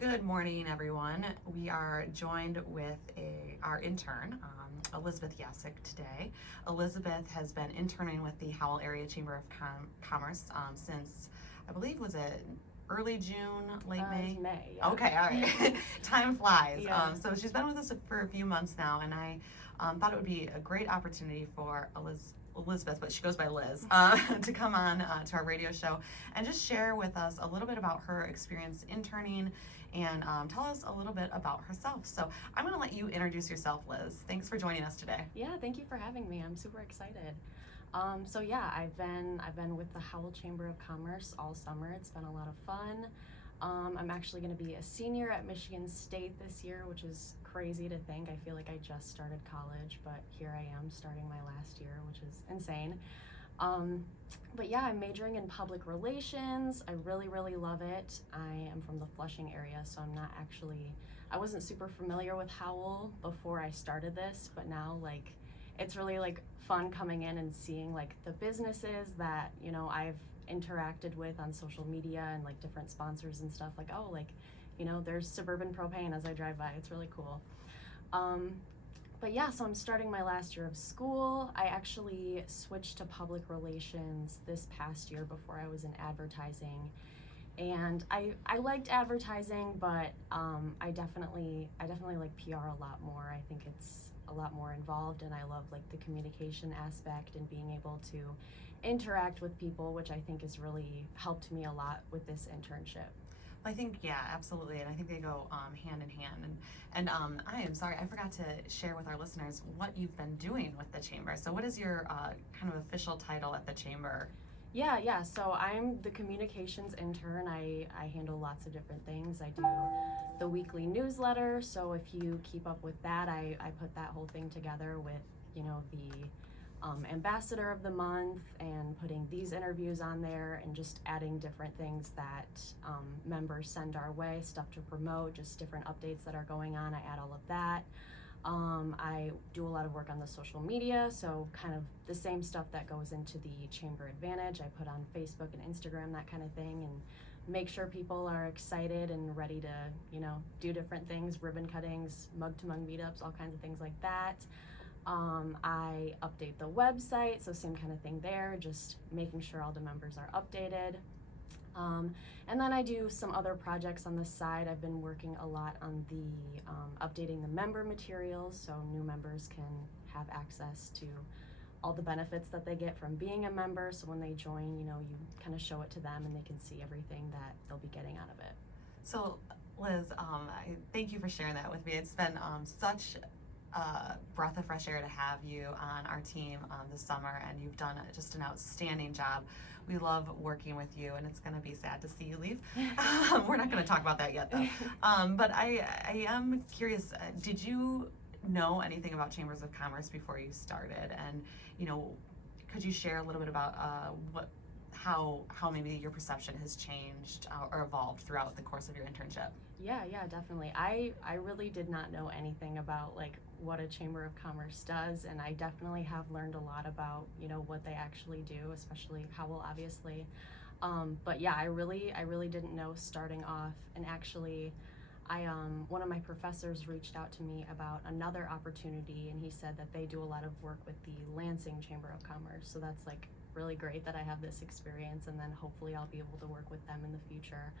Good morning, everyone. We are joined with our intern, Elizabeth Yassick, today. Elizabeth has been interning with the Howell Area Chamber of Commerce since, I believe, was it early June, late May? May, yeah. Okay, all right. Time flies. Yeah. So she's been with us for a few months now, and I thought it would be a great opportunity for Elizabeth, but she goes by Liz, to come on to our radio show and just share with us a little bit about her experience interning and tell us a little bit about herself. So I'm going to let you introduce yourself, Liz. Thanks for joining us today. Yeah, thank you for having me. I'm super excited. So yeah, I've been with the Howell Chamber of Commerce all summer. It's been a lot of fun. I'm actually going to be a senior at Michigan State this year, which is crazy to think. I feel like I just started college, but here I am starting my last year, which is insane. But yeah, I'm majoring in public relations. I really love it. I am from the Flushing area, so I wasn't super familiar with Howell before I started this, but now it's really fun coming in and seeing the businesses that, I've interacted with on social media and different sponsors and stuff. There's Suburban Propane as I drive by. It's really cool. But yeah, so I'm starting my last year of school. I actually switched to public relations this past year before I was in advertising. And I liked advertising, but I definitely like PR a lot more. I think it's a lot more involved, and I love the communication aspect and being able to interact with people, which I think has really helped me a lot with this internship. I think, yeah, absolutely, and I think they go hand in hand. And I am sorry, I forgot to share with our listeners what you've been doing with the chamber. So what is your kind of official title at the chamber? Yeah. So I'm the communications intern. I handle lots of different things. I do the weekly newsletter. So if you keep up with that, I put that whole thing together with, the ambassador of the month and putting these interviews on there and just adding different things that members send our way, stuff to promote, just different updates that are going on. I add all of that. I do a lot of work on the social media, so kind of the same stuff that goes into the Chamber Advantage. I put on Facebook and Instagram, that kind of thing, and make sure people are excited and ready to, do different things, ribbon cuttings, mug-to-mug meetups, all kinds of things like that. I update the website, so same kind of thing there, just making sure all the members are updated. And then I do some other projects on the side. I've been working a lot on the updating the member materials, so new members can have access to all the benefits that they get from being a member. So when they join, you kind of show it to them and they can see everything that they'll be getting out of it. So Liz, I thank you for sharing that with me. It's been such breath of fresh air to have you on our team this summer, and you've done just an outstanding job. We love working with you, and it's going to be sad to see you leave. We're not going to talk about that yet, though. But I am curious, did you know anything about Chambers of Commerce before you started? And, could you share a little bit about how maybe your perception has changed or evolved throughout the course of your internship? Yeah, definitely. I really did not know anything about what a Chamber of Commerce does, and I definitely have learned a lot about what they actually do, especially Howell, obviously. But yeah, I really didn't know starting off, and actually one of my professors reached out to me about another opportunity, and he said that they do a lot of work with the Lansing Chamber of Commerce, so that's really great that I have this experience, and then hopefully I'll be able to work with them in the future.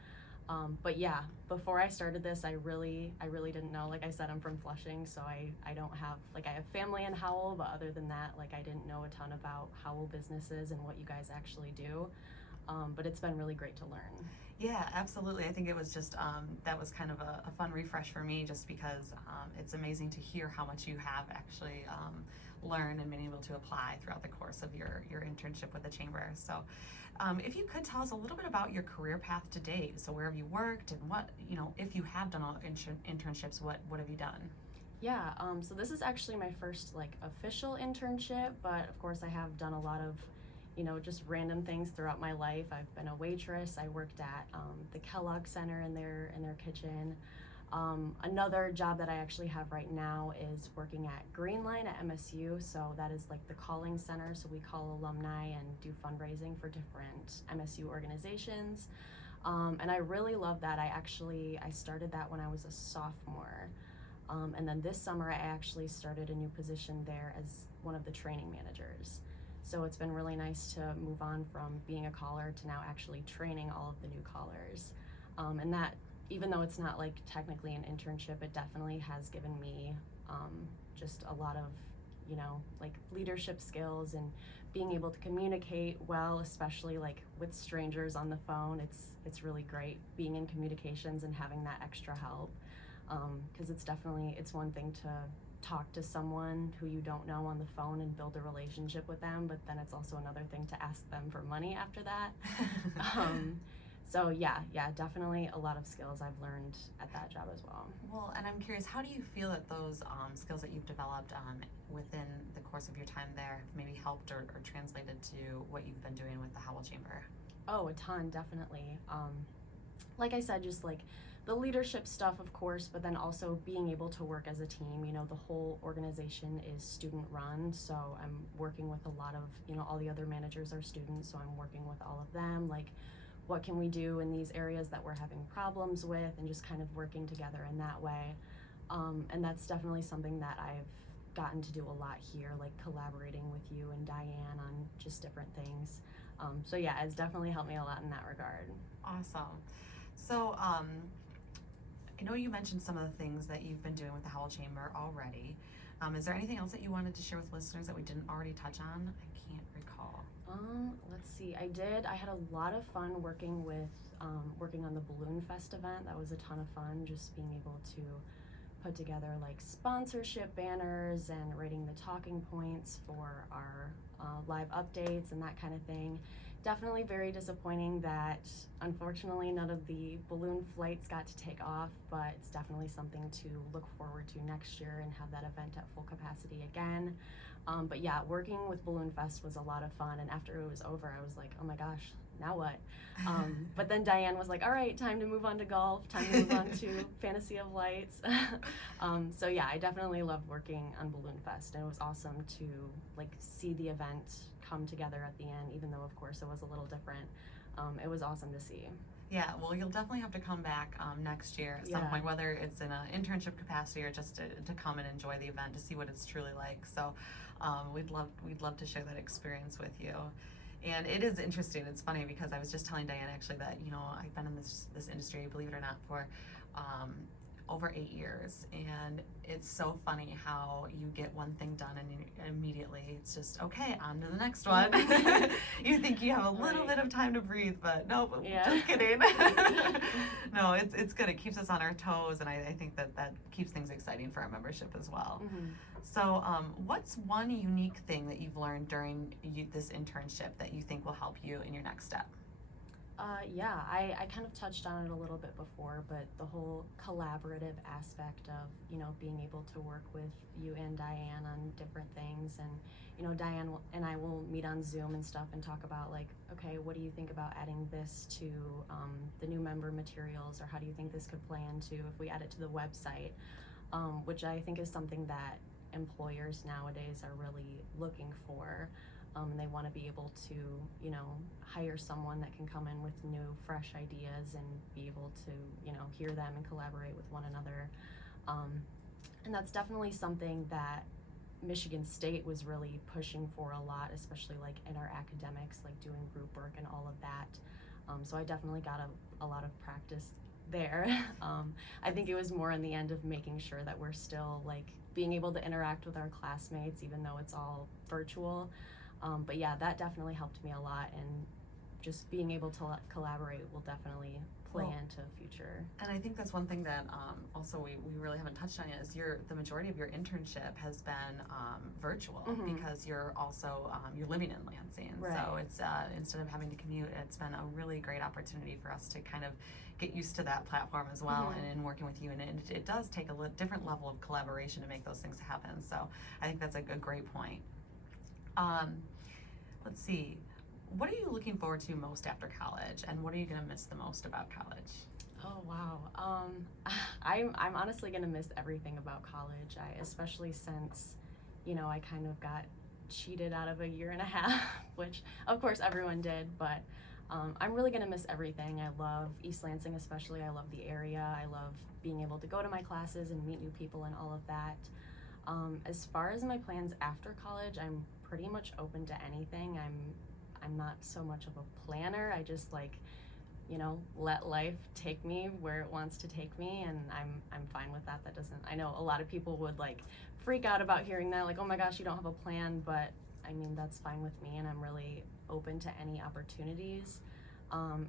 But yeah, before I started this, I really didn't know. Like I said, I'm from Flushing, so I don't have, I have family in Howell, but other than that, I didn't know a ton about Howell businesses and what you guys actually do. But it's been really great to learn. Yeah, absolutely. I think it was just, that was kind of a fun refresh for me, just because it's amazing to hear how much you have actually learned and been able to apply throughout the course of your internship with the Chamber. So if you could tell us a little bit about your career path to date. So where have you worked, and what, if you have done all internships, what have you done? Yeah, so this is actually my first official internship, but of course I have done a lot of just random things throughout my life. I've been a waitress. I worked at the Kellogg Center in their kitchen. Another job that I actually have right now is working at Green Line at MSU. So that is the calling center. So we call alumni and do fundraising for different MSU organizations. And I really love that. I started that when I was a sophomore. And then this summer I actually started a new position there as one of the training managers. So it's been really nice to move on from being a caller to now actually training all of the new callers. And that, even though it's not like technically an internship, it definitely has given me just a lot of, like leadership skills and being able to communicate well, especially like with strangers on the phone. It's really great being in communications and having that extra help, because it's one thing to talk to someone who you don't know on the phone and build a relationship with them, but then it's also another thing to ask them for money after that. So yeah, definitely a lot of skills I've learned at that job as well. Well, and I'm curious, how do you feel that those skills that you've developed within the course of your time there have maybe helped or translated to what you've been doing with the Howell Chamber? Oh, a ton, definitely. Like I said, just like the leadership stuff, of course, but then also being able to work as a team. The whole organization is student run, so I'm working with a lot of, all the other managers are students, so I'm working with all of them, like what can we do in these areas that we're having problems with, and just kind of working together in that way. And that's definitely something that I've gotten to do a lot here, like collaborating with you and Diane on just different things. So yeah, it's definitely helped me a lot in that regard. Awesome. So I know you mentioned some of the things that you've been doing with the Howell Chamber already. Is there anything else that you wanted to share with listeners that we didn't already touch on? I can't recall. Let's see. I had a lot of fun working on the Balloon Fest event. That was a ton of fun, just being able to put together like sponsorship banners and writing the talking points for our live updates and that kind of thing. Definitely very disappointing that unfortunately none of the balloon flights got to take off, but it's definitely something to look forward to next year and have that event at full capacity again. But yeah, working with Balloon Fest was a lot of fun, and after it was over I was like, oh my gosh, now what? But then Diane was like, all right, time to move on to golf, time to move on to Fantasy of Lights. So yeah, I definitely loved working on Balloon Fest, and it was awesome to like see the event come together at the end, even though of course it was a little different. It was awesome to see. Yeah, well, you'll definitely have to come back next year at some point, whether it's in an internship capacity or just to come and enjoy the event, to see what it's truly like. So we'd love to share that experience with you. And it is interesting. It's funny because I was just telling Diane actually that I've been in this industry, believe it or not, for over 8 years, and it's so funny how you get one thing done and immediately it's just okay, on to the next one. You think you have a little bit of time to breathe, but nope, just kidding. No, it's good. It keeps us on our toes, and I think that keeps things exciting for our membership as well. Mm-hmm. So what's one unique thing that you've learned during this internship that you think will help you in your next step? Yeah, I kind of touched on it a little bit before, but the whole collaborative aspect of, being able to work with you and Diane on different things. And, Diane and I will meet on Zoom and stuff and talk about like, okay, what do you think about adding this to the new member materials, or how do you think this could play into if we add it to the website, which I think is something that employers nowadays are really looking for. And they want to be able to, hire someone that can come in with new, fresh ideas and be able to, hear them and collaborate with one another. And that's definitely something that Michigan State was really pushing for a lot, especially like in our academics, like doing group work and all of that. So I definitely got a lot of practice there. I think it was more in the end of making sure that we're still like being able to interact with our classmates, even though it's all virtual. But yeah, that definitely helped me a lot, and just being able to collaborate will definitely play into future. And I think that's one thing that also we really haven't touched on yet, is the majority of your internship has been virtual, Mm-hmm. because you're also you're living in Lansing. Right. So it's instead of having to commute, it's been a really great opportunity for us to kind of get used to that platform as well, Mm-hmm. and in working with you, and it does take a different level of collaboration to make those things happen. So I think that's a great point. Let's see. What are you looking forward to most after college, and what are you going to miss the most about college? Oh wow. I'm honestly gonna miss everything about college. Especially since, I kind of got cheated out of a year and a half, which of course everyone did, but I'm really gonna miss everything. I love East Lansing especially. I love the area. I love being able to go to my classes and meet new people and all of that. As far as my plans after college, I'm pretty much open to anything. I'm not so much of a planner. I just like, let life take me where it wants to take me, and I'm fine with that. That doesn't, I know a lot of people would like freak out about hearing that, like, oh my gosh, you don't have a plan, but I mean, that's fine with me, and I'm really open to any opportunities.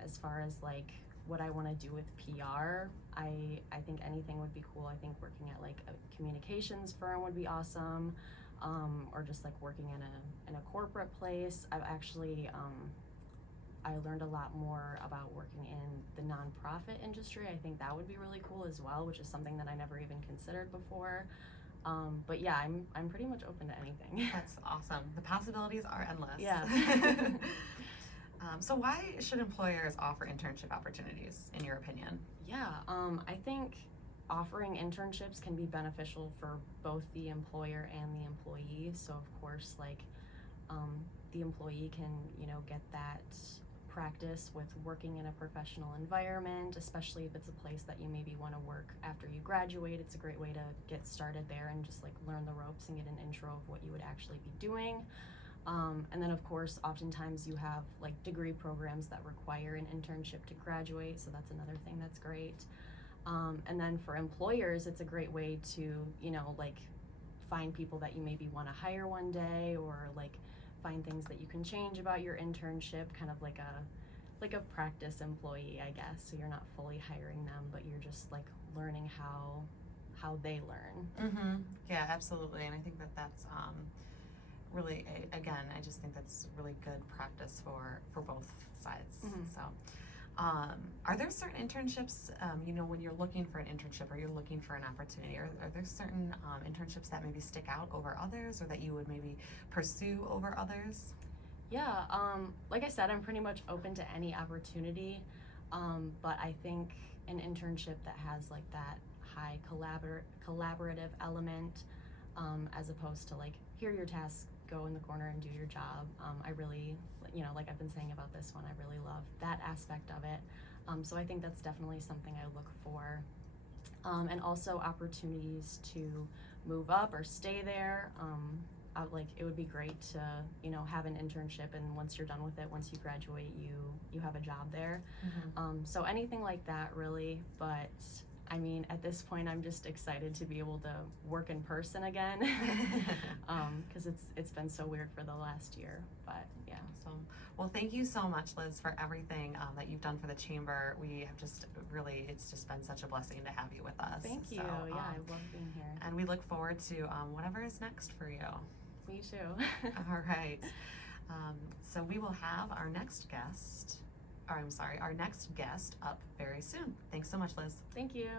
As far as like what I want to do with PR, I think anything would be cool. I think working at like a communications firm would be awesome, or just like working in a corporate place. I've actually I learned a lot more about working in the nonprofit industry. I think that would be really cool as well, which is something that I never even considered before. But yeah, I'm pretty much open to anything. That's awesome. The possibilities are endless. Yeah. So why should employers offer internship opportunities, in your opinion? Yeah, I think offering internships can be beneficial for both the employer and the employee. So of course, like, the employee can, get that practice with working in a professional environment, especially if it's a place that you maybe want to work after you graduate. It's a great way to get started there and just like learn the ropes and get an intro of what you would actually be doing. And then of course, oftentimes you have like degree programs that require an internship to graduate, so that's another thing that's great. And then for employers, it's a great way to, like find people that you maybe want to hire one day, or like find things that you can change about your internship, kind of like a practice employee, I guess. So you're not fully hiring them, but you're just like learning how they learn. Mm-hmm. Yeah, absolutely. And I think that's really, again, I just think that's really good practice for both sides. Mm-hmm. So, are there certain internships, when you're looking for an internship or you're looking for an opportunity, are there certain internships that maybe stick out over others, or that you would maybe pursue over others? Yeah, like I said, I'm pretty much open to any opportunity, but I think an internship that has like that high collaborative element, as opposed to like, here are your tasks, go in the corner and do your job. I really, like I've been saying about this one, I really love that aspect of it. So I think that's definitely something I look for. And also opportunities to move up or stay there. It would be great to, have an internship, and once you're done with it, once you graduate, you have a job there. Mm-hmm. So anything like that, really. But I mean, at this point, I'm just excited to be able to work in person again, because it's been so weird for the last year. But yeah. Awesome. Well, thank you so much, Liz, for everything that you've done for the chamber. We have just really, it's just been such a blessing to have you with us. Thank you. So, Yeah, I love being here. And we look forward to whatever is next for you. Me too. All right. So we will have our next guest up very soon. Thanks so much, Liz. Thank you.